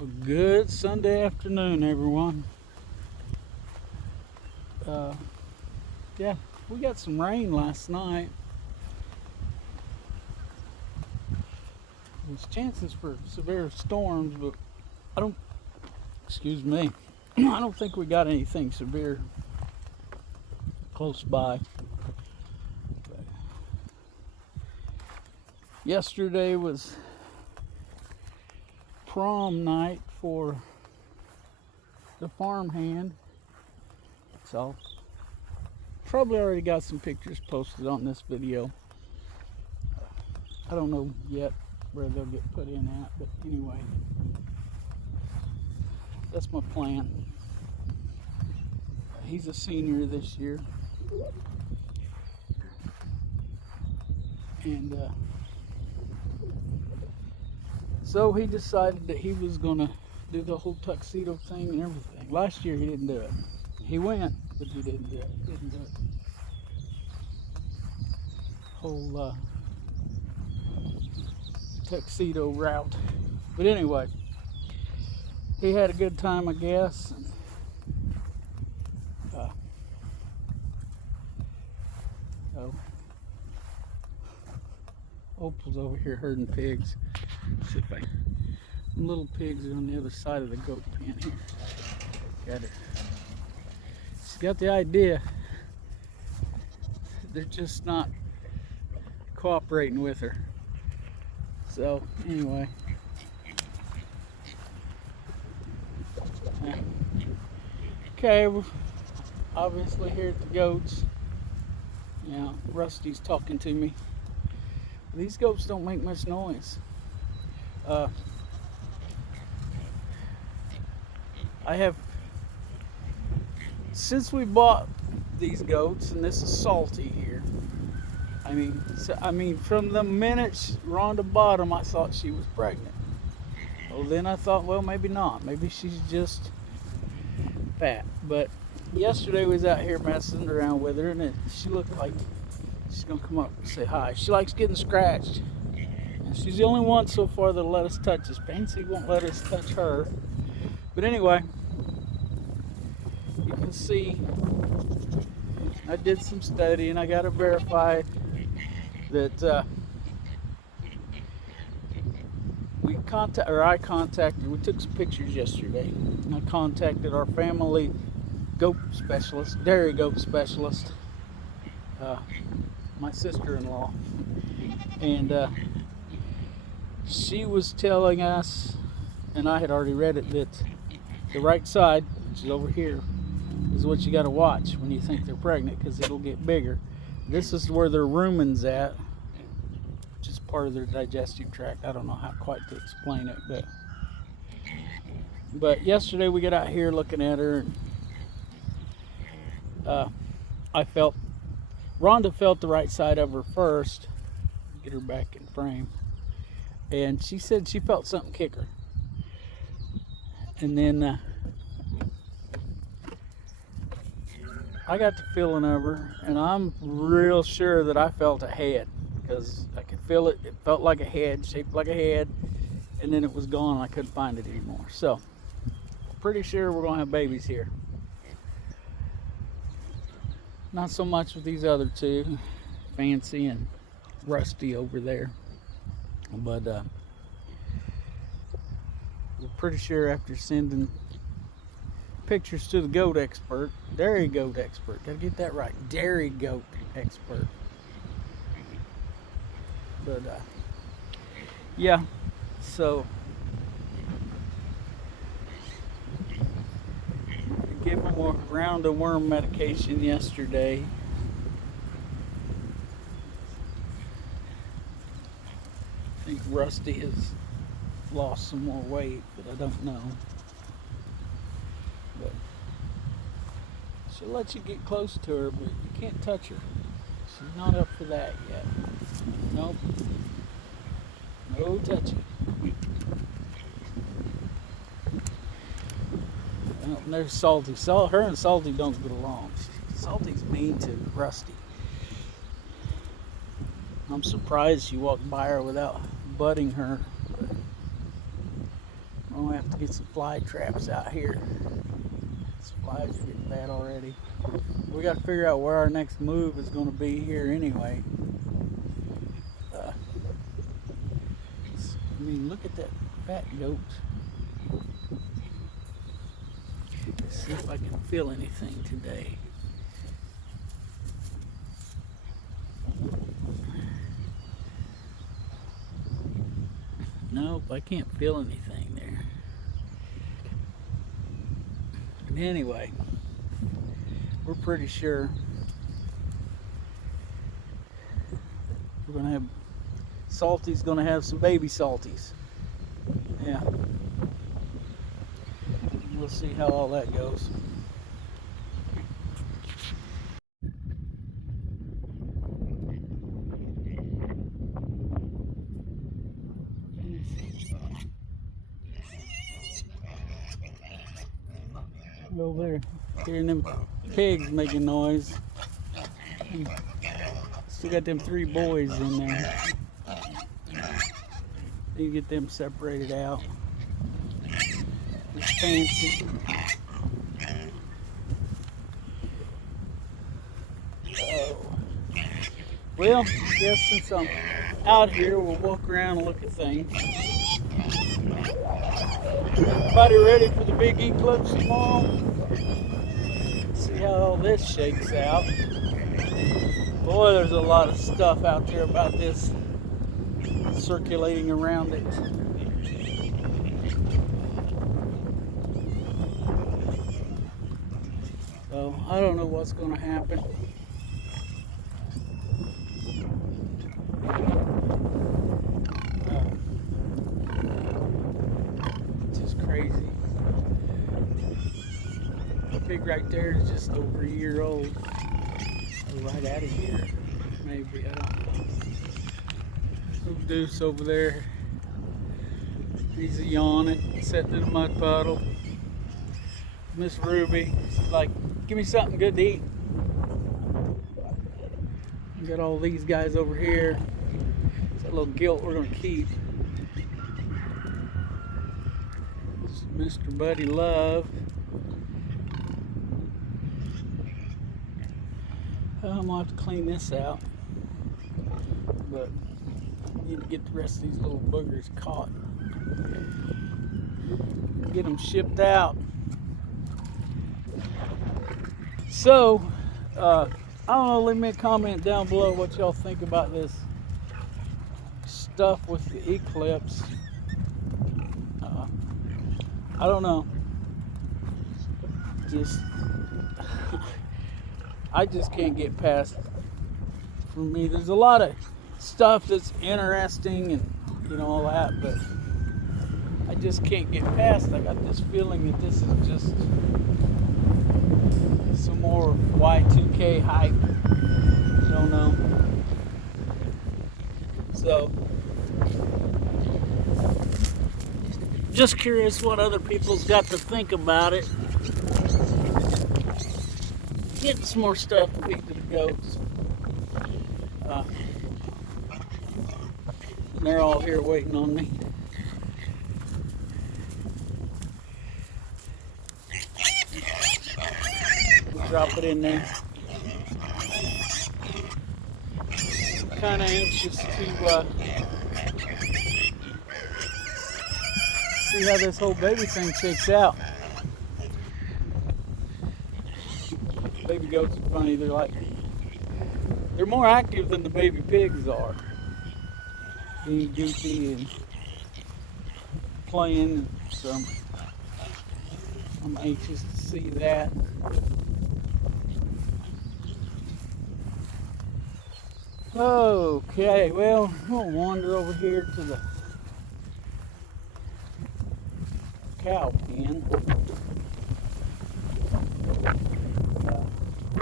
A good Sunday afternoon, everyone. Yeah, we got some rain last night. There's chances for severe storms, but I don't, excuse me, I don't think we got anything severe close by. But yesterday was prom night for the farmhand. So probably already got some pictures posted on this video. I don't know yet where they'll get put in at, but anyway, that's my plan. He's a senior this year, and so he decided that he was gonna do the whole tuxedo thing and everything. Last year he didn't do it. He went, but he didn't do it. Didn't do it. Whole tuxedo route. But anyway, he had a good time, I guess. And, so Opal's over here herding pigs. Let's see if I. Some little pigs are on the other side of the goat pen here. Got it. She's got the idea. They're just not cooperating with her. So anyway, okay, we're obviously here at the goats. Yeah, Rusty's talking to me. These goats don't make much noise. I have, since we bought these goats, and this is Salty here. I mean, from the minute Rhonda bought them, I thought she was pregnant. Well, then I thought, well, maybe not. Maybe she's just fat. But yesterday we was out here messing around with her, and she looked like she's gonna come up and say hi. She likes getting scratched, and she's the only one so far that'll let us touch us. Fancy won't let us touch her. But anyway, you can see I did some studying. I got it verified that we took some pictures yesterday. I contacted our family goat specialist, dairy goat specialist, my sister-in-law, and she was telling us, and I had already read it, that the right side, which is over here, is what you got to watch when you think they're pregnant, because it'll get bigger. This is where their rumen's at, which is part of their digestive tract. I don't know how quite to explain it, but yesterday we got out here looking at her, and Rhonda felt the right side of her first. Get her back in frame, and she said she felt something kick her, and then I got the feeling of her, and I'm real sure that I felt a head, because I could feel it. It felt like a head, shaped like a head, and then it was gone. I couldn't find it anymore. So, pretty sure we're gonna have babies here. Not so much with these other two, Fancy and Rusty over there, but we're pretty sure after sending pictures to the goat expert, dairy goat expert, gotta get that right, dairy goat expert. But yeah, so I gave them a round of worm medication yesterday. I think Rusty has lost some more weight, but I don't know. But she'll let you get close to her, but you can't touch her. She's not up for that yet. Nope. No touching. Well, and there's Salty. Her and Salty don't get along. Salty's mean to Rusty. I'm surprised she walked by her without butting her. I'm gonna have to get some fly traps out here. These flies are getting bad already. We got to figure out where our next move is going to be here anyway. I mean, look at that fat goat. Let's see if I can feel anything today. Nope, I can't feel anything there. Anyway, we're pretty sure we're gonna have Salty's gonna have some baby salties. Yeah. We'll see how all that goes. Over there, hearing them pigs making noise. Still got them 3 boys in there. You get them separated out. It's fancy. Oh. Well, I guess since I'm out here, we'll walk around and look at things. Everybody ready for the big eclipse tomorrow? See how all this shakes out. Boy, there's a lot of stuff out there about this circulating around it. So I don't know what's going to happen. Crazy. The pig right there is just over a year old. Or right at a year, maybe. I don't know. Little Deuce over there. He's yawning, sitting in a mud puddle. Miss Ruby, she's like, give me something good to eat. We got all these guys over here. It's that little gilt we're gonna keep. Mr. Buddy Love. I'm gonna have to clean this out, but I need to get the rest of these little boogers caught. Get them shipped out. So, I don't know, leave me a comment down below what y'all think about this stuff with the eclipse. I don't know. I just can't get past. For me, there's a lot of stuff that's interesting and all that, but I just can't get past. I got this feeling that this is just some more Y2K hype. I don't know. So. Just curious what other people's got to think about it. Getting some more stuff to feed to the goats. And they're all here waiting on me. We'll drop it in there. Kind of anxious to see how this whole baby thing shakes out. Baby goats are funny. They're more active than the baby pigs are. Being goofy and playing. So I'm anxious to see that. Okay, well, we'll wander over here to the cow pen.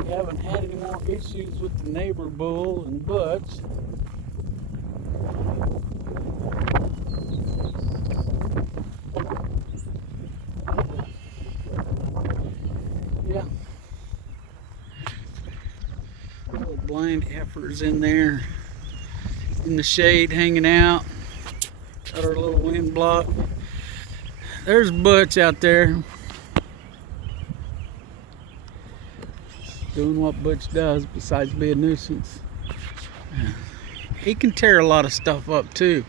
We haven't had any more issues with the neighbor bull and Butch. Yeah. Little blind heifers in there in the shade hanging out. Got our little wind block. There's Butch out there doing what Butch does besides be a nuisance. He can tear a lot of stuff up too.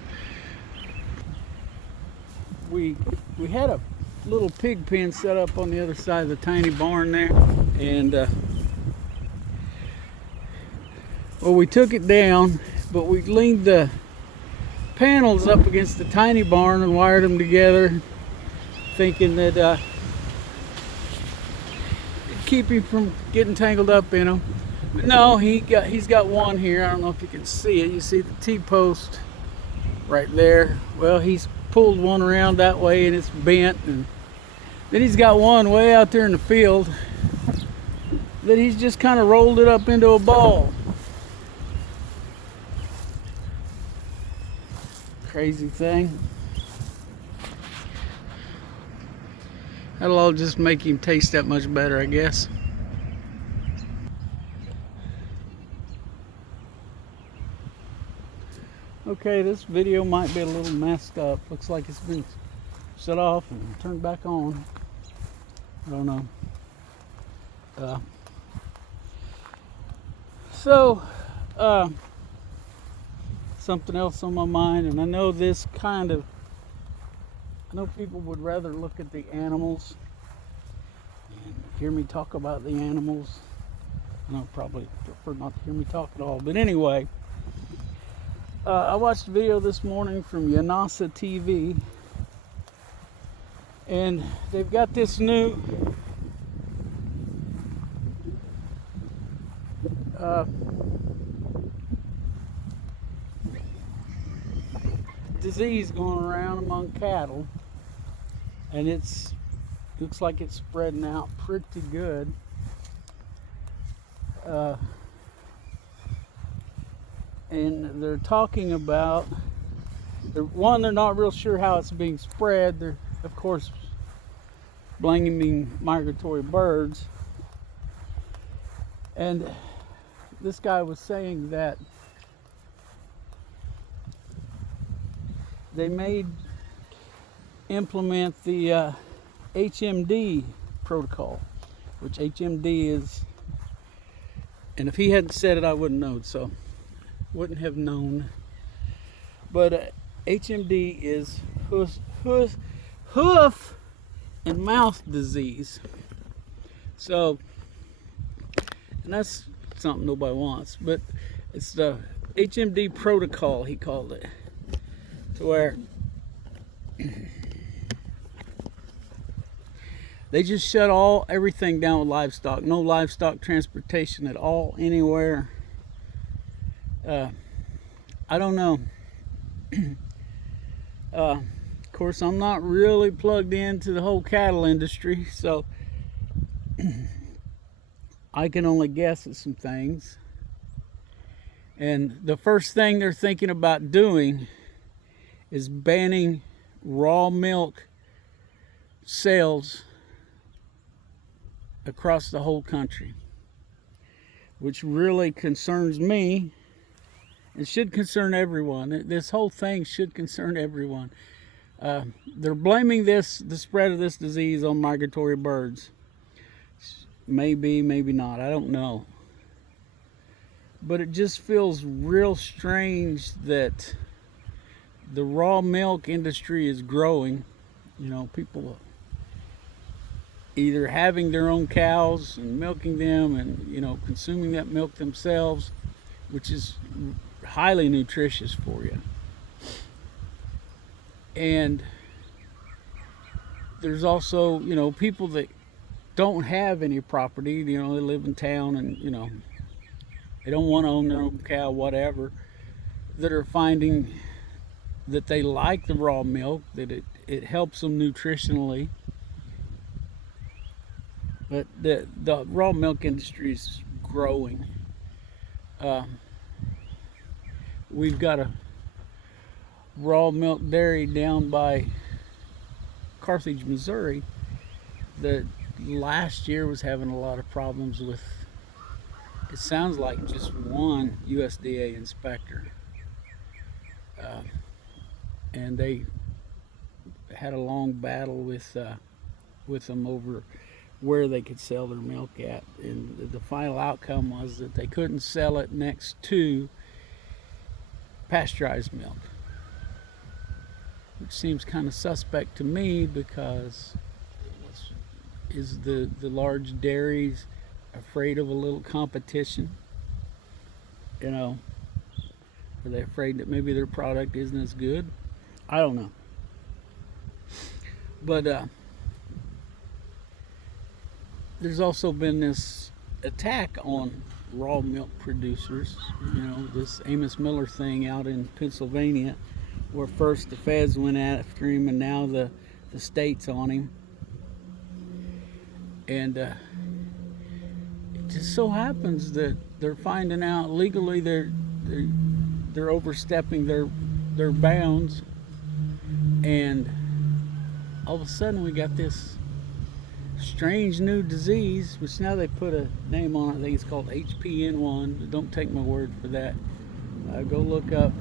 We had a little pig pen set up on the other side of the tiny barn there, and well, we took it down, but we leaned the panels up against the tiny barn and wired them together, thinking that it'd keep him from getting tangled up in them. But no, he's got one here. I don't know if you can see it. You see the T-post right there. Well, he's pulled one around that way and it's bent, and then he's got one way out there in the field that he's just kind of rolled it up into a ball. Crazy thing. That'll all just make him taste that much better, I guess. Okay, this video might be a little messed up. Looks like it's been shut off and turned back on. I don't know. Something else on my mind, and I know people would rather look at the animals and hear me talk about the animals. I know probably prefer not to hear me talk at all, but anyway, I watched a video this morning from Yanasa TV, and they've got this new disease going around among cattle, and looks like it's spreading out pretty good. And they're talking about, they're not real sure how it's being spread. They're, of course, blaming migratory birds. And this guy was saying that they may implement the HMD protocol, which HMD is, and if he hadn't said it, I wouldn't know, so wouldn't have known. But HMD is hoof and mouth disease. So, and that's something nobody wants, but it's the HMD protocol, he called it, to where they just shut everything down with livestock. No livestock transportation at all anywhere. I don't know. Of course, I'm not really plugged into the whole cattle industry, so I can only guess at some things. And the first thing they're thinking about doing is banning raw milk sales across the whole country, which really concerns me. It should concern everyone. This whole thing should concern everyone. They're blaming the spread of this disease on migratory birds. Maybe, maybe not. I don't know. But it just feels real strange that the raw milk industry is growing. You know, people either having their own cows and milking them and, you know, consuming that milk themselves, which is highly nutritious for you. And there's also, you know, people that don't have any property, you know, they live in town and, you know, they don't want to own their own cow, whatever, that are finding that they like the raw milk, that it helps them nutritionally. But the raw milk industry is growing. We've got a raw milk dairy down by Carthage, Missouri, that last year was having a lot of problems with, it sounds like, just one USDA inspector. And they had a long battle with them over where they could sell their milk at, and the final outcome was that they couldn't sell it next to pasteurized milk, which seems kind of suspect to me, because is the large dairies afraid of a little competition? You know, are they afraid that maybe their product isn't as good? I don't know. But there's also been this attack on raw milk producers. You know, this Amos Miller thing out in Pennsylvania, where first the feds went after him and now the state's on him. And it just so happens that they're finding out legally they're overstepping their bounds, and all of a sudden we got this strange new disease, which now they put a name on it. I think it's called HPN1. Don't take my word for that. Go look up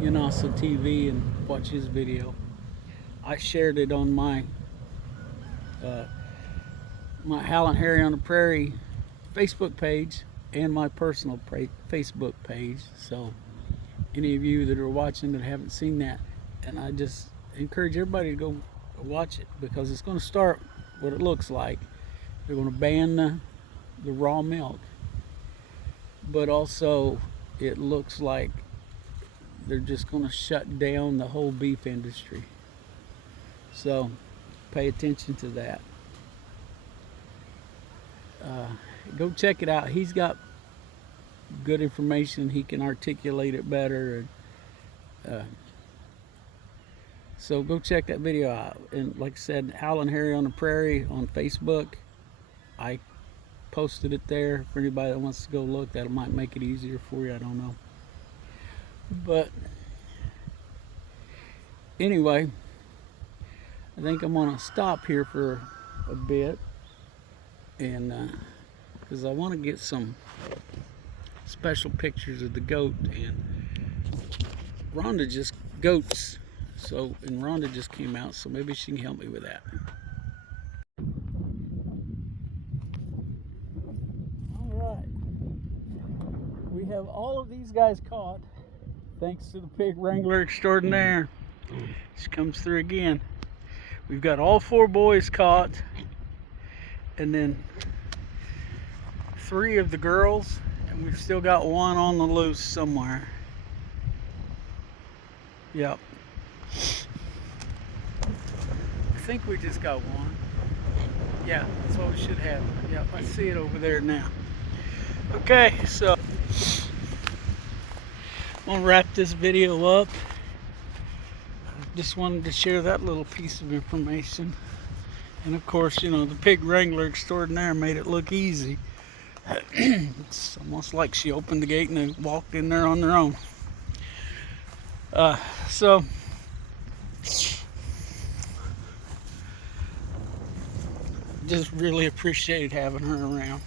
Yanasa TV and watch his video. I shared it on my Hal and Harry on the Prairie Facebook page and my personal Facebook page. So any of you that are watching that haven't seen that, and I just encourage everybody to go watch it, because it's going to start what it looks like. They're going to ban the raw milk, but also it looks like they're just going to shut down the whole beef industry. So pay attention to that. Go check it out. He's got good information. He can articulate it better. So go check that video out. And like I said, Hal and Harry on the Prairie on Facebook. I posted it there for anybody that wants to go look. That might make it easier for you. I don't know. But anyway, I think I'm going to stop here for a bit. And because I want to get some special pictures of the goat, and Rhonda just goats. So, and Rhonda just came out, so maybe she can help me with that. All right, we have all of these guys caught, thanks to the pig wrangler extraordinaire. She comes through again. We've got all 4 boys caught, and then 3 of the girls, and we've still got 1 on the loose somewhere. Yep. I think we just got 1. Yeah, that's what we should have. Yep, I see it over there now. Okay, so I'm gonna wrap this video up. I just wanted to share that little piece of information. And of course, you know, the pig wrangler extraordinaire made it look easy. It's almost like she opened the gate and they walked in there on their own. So just really appreciated having her around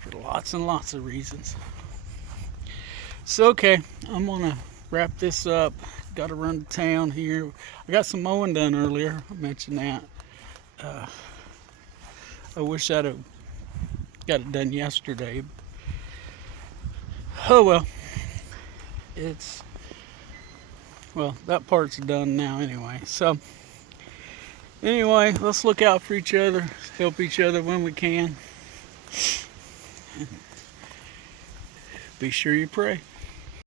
for lots and lots of reasons. So okay, I'm gonna wrap this up. Got to run to town here. I got some mowing done earlier. I mentioned that. I wish I'd have got it done yesterday. Oh well. Well, that part's done now anyway. So anyway, let's look out for each other, help each other when we can. Be sure you pray.